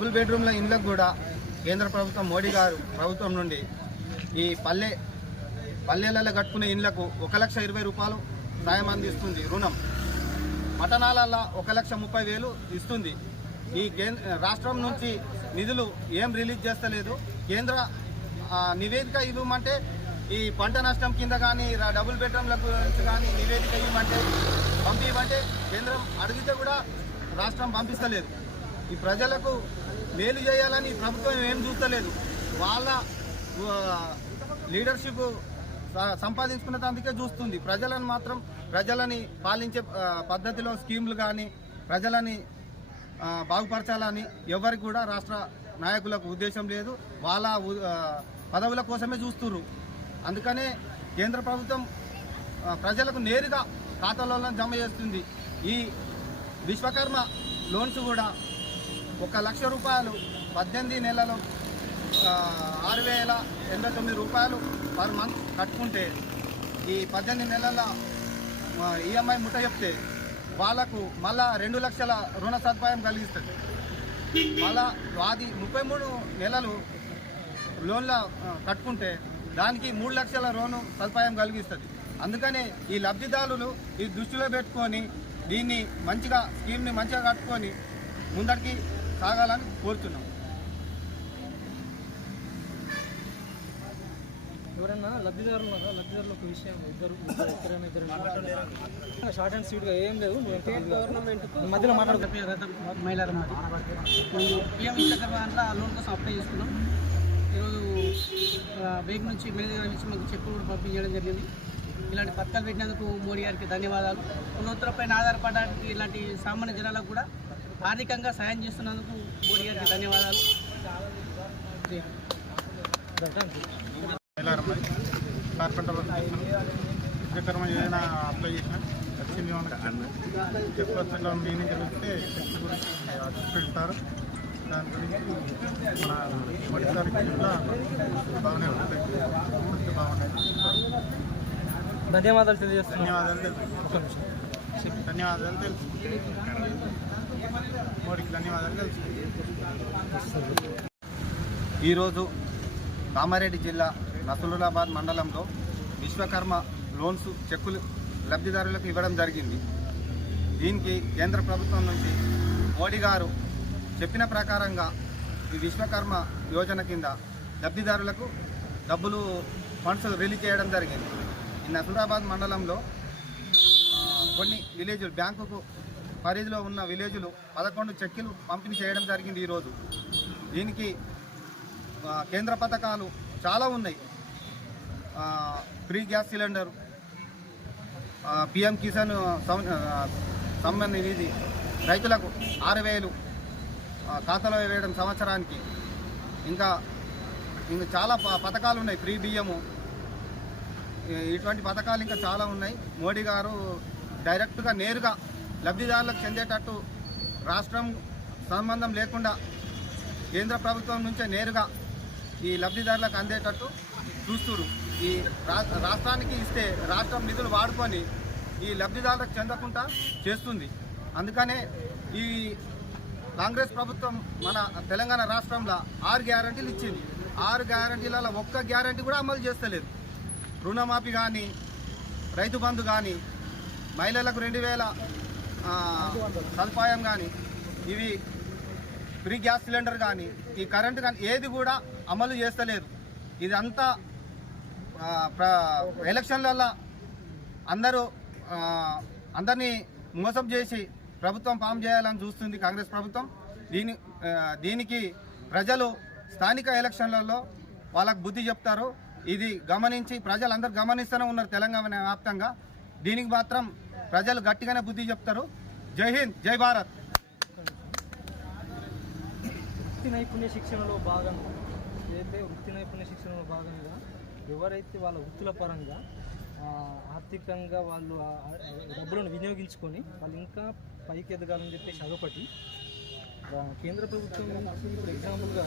Double బెడ్రూమ్ల ఇండ్లకు కూడా కేంద్ర ప్రభుత్వం మోడీ గారు ప్రభుత్వం నుండి ఈ పల్లె పల్లెలలో కట్టుకునే ఇండ్లకు ఒక లక్ష ఇరవై రూపాయలు సాయం అందిస్తుంది రుణం. పట్టణాలలో ఒక లక్ష ముప్పై వేలు ఇస్తుంది. ఈ కేంద్ర రాష్ట్రం నుంచి నిధులు ఏం రిలీజ్ చేస్తలేదు. కేంద్ర నివేదిక ఇవ్వమంటే ఈ పంట నష్టం కింద కానీ డబుల్ బెడ్రూమ్ల గురించి కానీ నివేదిక ఇవ్వమంటే పంపించమంటే కేంద్రం అడిగితే కూడా రాష్ట్రం పంపిస్తలేదు. ఈ ప్రజలకు మేలు చేయాలని ప్రభుత్వం ఏం చూస్తలేదు. వాళ్ళ లీడర్షిప్ సంపాదించుకున్న దానికే చూస్తుంది. ప్రజలను మాత్రం ప్రజలని పాలించే పద్ధతిలో స్కీములు కానీ ప్రజలని బాగుపరచాలని ఎవరికి కూడా రాష్ట్ర నాయకులకు ఉద్దేశం లేదు. వాళ్ళ ఉ- పదవుల కోసమే చూస్తున్నారు అందుకనే కేంద్ర ప్రభుత్వం ప్రజలకు నేరుగా ఖాతాలలో జమ చేస్తుంది. ఈ విశ్వకర్మ లోన్స్ కూడా ఒక లక్ష రూపాయలు పద్దెనిమిది నెలలు ఆరు వేల ఎనభై తొమ్మిది రూపాయలు పర్ మంత్ కట్టుకుంటే ఈ పద్దెనిమిది నెలల ఈఎంఐ ముట్ట చెప్తే వాళ్ళకు మళ్ళా రెండు లక్షల రుణ సదుపాయం కలిగిస్తుంది. మళ్ళా అది ముప్పై మూడు నెలలు లోన్ల కట్టుకుంటే దానికి మూడు లక్షల రుణం సదుపాయం కలిగిస్తుంది. అందుకనే ఈ లబ్ధిదారులు ఈ దృష్టిలో పెట్టుకొని దీన్ని మంచిగా స్కీమ్ని మంచిగా కట్టుకొని ముందరికి సాగాలని కోరుతున్నాం. ఎవరన్నా లబ్ధిదారులు ఉన్నారా? లబ్ధిదారులు ఒక విషయం ఇద్దరు షార్ట్ అండ్ స్వీట్గా ఏం లేదు గవర్నమెంట్ మధ్యలో మాట్లాడుకో మైలారం మాది పిఎం విశ్వకర్మ దాంట్లో ఆ లోన్ కోసం అప్లై చేసుకున్నాం. ఈరోజు బ్యాంక్ నుంచి మేనేజర్ నుంచి మాకు చెక్కులు కూడా పంపించడం జరిగింది. ఇలాంటి పథకాలు పెట్టినందుకు మోడీ గారికి ధన్యవాదాలు. ఉన్నతుల పైన ఆధారపడడానికి ఇలాంటి సామాన్య జనాలకు కూడా ఆర్థికంగా సాయం చేస్తున్నందుకు మోడీ గారికి ధన్యవాదాలు. విశ్వకర్మ అప్లై చేసిన గురించి పెడతారు దాని గురించి మన మొదటిసారి కూడా బాగానే కొంచెం బాగున్నాయి ధన్యవాదాలు. తెలియజేస్తున్నాను ధన్యవాదాలు తెలుసు ధన్యవాదాలు తెలుసు. మోడీకి ధన్యవాదాలు తెలుసు. ఈరోజు కామారెడ్డి జిల్లా నసరులాబాద్ మండలంలో విశ్వకర్మ లోన్స్ చెక్కులు లబ్ధిదారులకు ఇవ్వడం జరిగింది. దీనికి కేంద్ర ప్రభుత్వం నుంచి మోడీ గారు చెప్పిన ప్రకారంగా ఈ విశ్వకర్మ యోజన కింద లబ్ధిదారులకు డబ్బులు ఫండ్స్ రిలీజ్ చేయడం జరిగింది. ఈ నసూరాబాద్ మండలంలో కొన్ని విలేజులు బ్యాంకుకు పరిధిలో ఉన్న విలేజులు పదకొండు చెక్కులు పంపిణీ చేయడం జరిగింది ఈరోజు. దీనికి కేంద్ర పథకాలు చాలా ఉన్నాయి. Free gas cylinder PM Kisan సం- రైతులకు ఆరు వేలు ఖాతాలో వేయడం సంవత్సరానికి. ఇంకా ఇంకా చాలా ప- పథకాలు ఉన్నాయి ఫ్రీ బియ్యము. ఇటువంటి పథకాలు ఇంకా చాలా ఉన్నాయి. మోడీ గారు డైరెక్ట్గా నేరుగా లబ్ధిదారులకు చెందేటట్టు రాష్ట్రం సంబంధం లేకుండా కేంద్ర ప్రభుత్వం నుంచే నేరుగా ఈ లబ్ధిదారులకు అందేటట్టు చూస్తురు. ఈ రా రాష్ట్రానికి ఇస్తే రాష్ట్రం నిధులు వాడుకొని ఈ లబ్ధిదారులకు చెందకుండా చేస్తుంది. అందుకనే ఈ కాంగ్రెస్ ప్రభుత్వం మన తెలంగాణ రాష్ట్రంలో ఆరు గ్యారంటీలు ఇచ్చింది. ఆరు గ్యారంటీలలో ఒక్క గ్యారంటీ కూడా అమలు చేస్తలేదు. రుణమాఫీ కానీ రైతు బంధు కానీ మహిళలకు రెండు వేల సదుపాయం కానీ ఇవి ఫ్రీ గ్యాస్ సిలిండర్ కానీ ఈ కరెంటు కానీ ఏది కూడా అమలు చేస్తలేదు. ఇదంతా ఎలక్షన్లల్ల ప్ర- ఎలక్షన్లలో అందరూ అందరినీ మోసం చేసి ప్రభుత్వం పాము చేయాలని చూస్తుంది కాంగ్రెస్ ప్రభుత్వం. దీని దీనికి ప్రజలు స్థానిక ఎలక్షన్లలో వాళ్ళకు బుద్ధి చెప్తారు. ఇది గమనించి ప్రజలందరూ గమనిస్తూనే ఉన్నారు తెలంగాణ వ్యాప్తంగా. దీనికి మాత్రం ప్రజలు గట్టిగానే బుద్ధి చెప్తారు. జై హింద్ జై భారత్. వృత్తి నైపుణ్య శిక్షణలో భాగంగా ఏదైతే వృత్తి నైపుణ్య శిక్షణలో భాగంగా ఎవరైతే వాళ్ళ వృత్తుల పరంగా ఆర్థికంగా వాళ్ళు డబ్బులను వినియోగించుకొని వాళ్ళు ఇంకా పైకి ఎదగాలని చెప్పేసి అదొకటి కేంద్ర ప్రభుత్వం ఇప్పుడు ఎగ్జాంపుల్గా